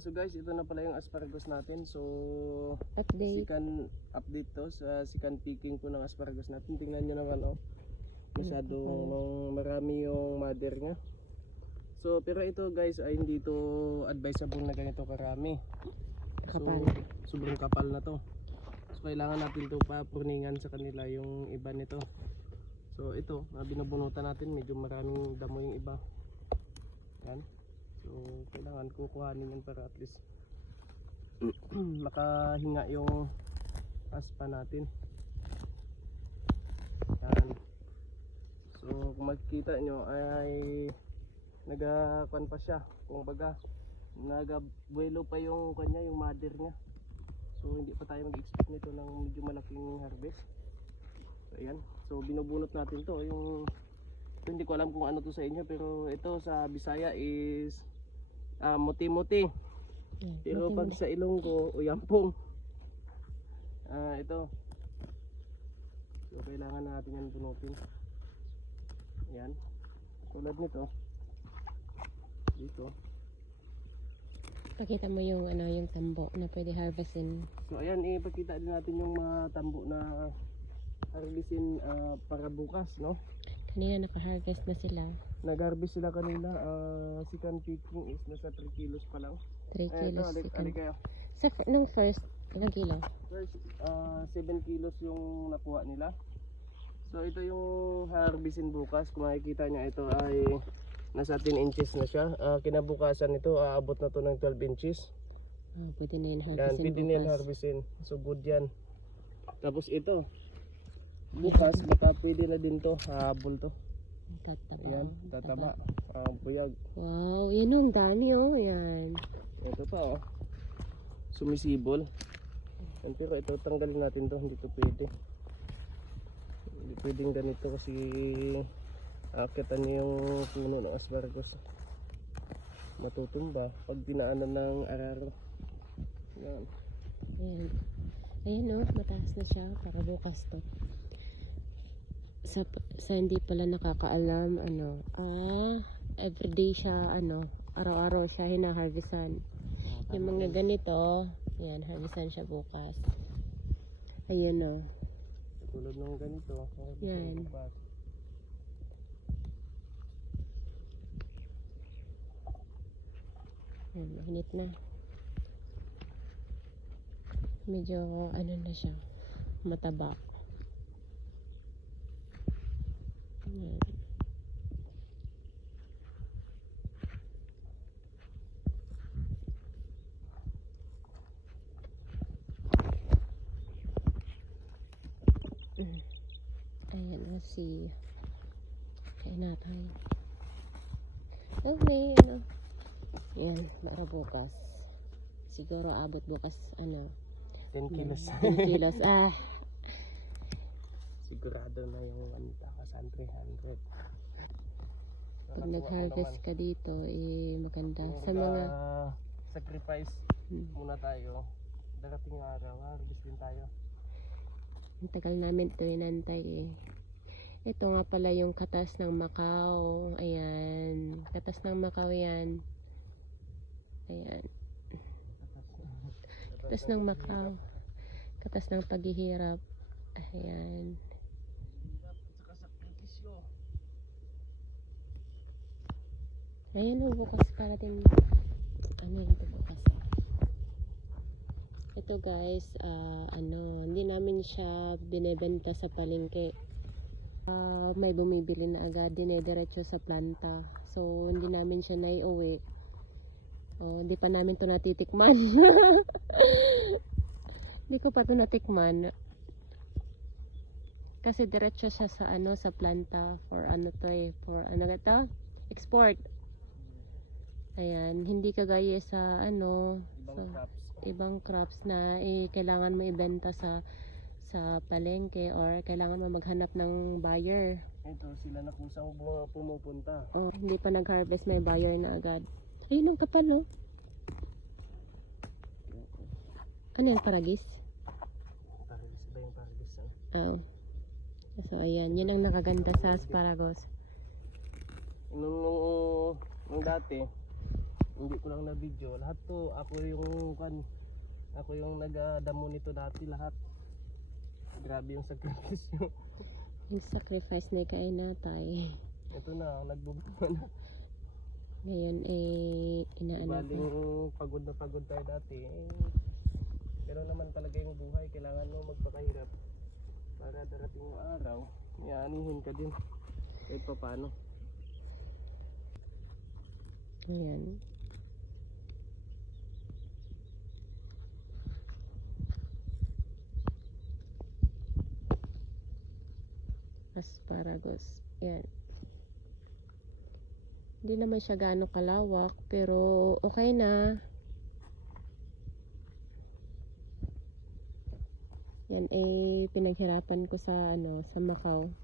So guys, ito na pala yung asparagus natin. So Update. sikan update to sa sikan picking po ng asparagus natin. Tingnan nyo naman oh. Masyadong marami yung mother niya. So pero ito guys ay hindi to advisable na ganito karami. So Kapal. sobrang kapal na to. So kailangan natin to papurningan sa kanila yung iba nito. So ito, binabunutan natin, medyo maraming damo yung iba. Yan. So kailangan kukuhanin yun para at least makahinga yung aspa natin. Yan. So kung makikita nyo ay nagakuan pa siya, kung baga nagabuelo pa yung kanya, yung mother niya. So hindi pa tayo mag-expect nito ng medyo malaking harvest. So ayan, so binubunot natin to. Yung ito, hindi ko alam kung ano to sa inyo, pero ito sa Bisaya is muti-muti. Pero pag sa Ilonggo o yampong, ito. So kailangan natin yan bunutin. Ayan, tulad nito dito. Pakita mo yung ano, yung tambo na pwede harvestin. So ayan, ipakita din natin yung mga tambo na harvestin para bukas, no? Kanina naka-harvest na sila. Nag-harvest sila kanina. Sikan picking is nasa 3 kilos pa lang. 3 kilos. Alik kayo. Nung first, ilang kilo? First, 7 kilos yung nakuha nila. So ito yung harvestin bukas. Kung makikita nyo, ito ay nasa 10 inches na siya. Kinabukasan nito, aabot na to ng 12 inches. Pwede na yun Yan, harvestin pwede na yan bukas. harvestin. So good yan. Tapos ito, bukas baka pwede na din to, habol to. Tataba. Ayan, tataba. Buyag. Wow, yun ang dami oh. Yan. Ito pa oh. Sumisibol. Yan, pero ito tanggalin natin to, hindi to pwede. Hindi pwedeng ganito kasi akitan niyo yung puno ng asparagus. Matutumba pag dinaanan ng araro. Yan. Ayan. Ayan oh, mataas na siya para bukas to. Sa hindi pala nakakaalam, ano, everyday siya, ano, araw-araw siya hinaharvestan. Yung mga ganito, yan, harvestan siya bukas. Ayan oh. Tulad ng ganito. Yan. Bukas. Ayan, mahinit na. Medyo, ano na siya, mataba. Ayan. Ayan na si kaya natin. Okay, ano. Ayan, para bukas. Siguro abot bukas, ano, 10 kilos. 10 kilos. Sigurado na yung 1,300. Pag nag-harvest ka dito, maganda. Sa mga sacrifice muna tayo. Darating yung araw, harvest din tayo. ang tagal namin ito inantay eh. Ito nga pala yung katas ng Macau. Ayan. Katas ng Macau yan. Ayan. Katas ng Macau. Katas ng paghihirap. Ayan. Saka sakripisyo. Ayan o, bukas para din. Ano yung ito bukas? Ito guys, hindi namin siya binebenta sa palengke. May bumibili na agad, dinediretso sa planta. So, hindi namin siya naiuwi. Hindi pa namin to natitikman. Hindi ko pa to natikman. Kasi diretso siya sa sa planta for for export. Ayan, hindi kagaya sa ibang crops na kailangan mo ibenta sa palengke or kailangan mo maghanap ng buyer. Ito sila na kusang pumupunta. Hindi pa nag-harvest, may buyer na agad. Ayun ang kapal no. Ano yung paragis? Paragis ba yung paragis? So ayan, yun ang nakaganda sa asparagus. Nung dati, hindi ko lang na video. Lahat to ako yung nagdamo nito dati lahat. Grabe yung sacrifice nyo. Yung sacrifice na kay natay. Ito na, nagbubunga na. Ngayon inaano ko. Baling pagod na pagod tayo dati. Pero naman talaga yung buhay, kailangan mo magpakahirap para darating yung araw, may anihin ka din kahit pa paano. Ayan. Asparagus. Yan. Hindi naman siya gaano kalawak, pero okay na. Yan pinaghirapan ko sa sa Macau.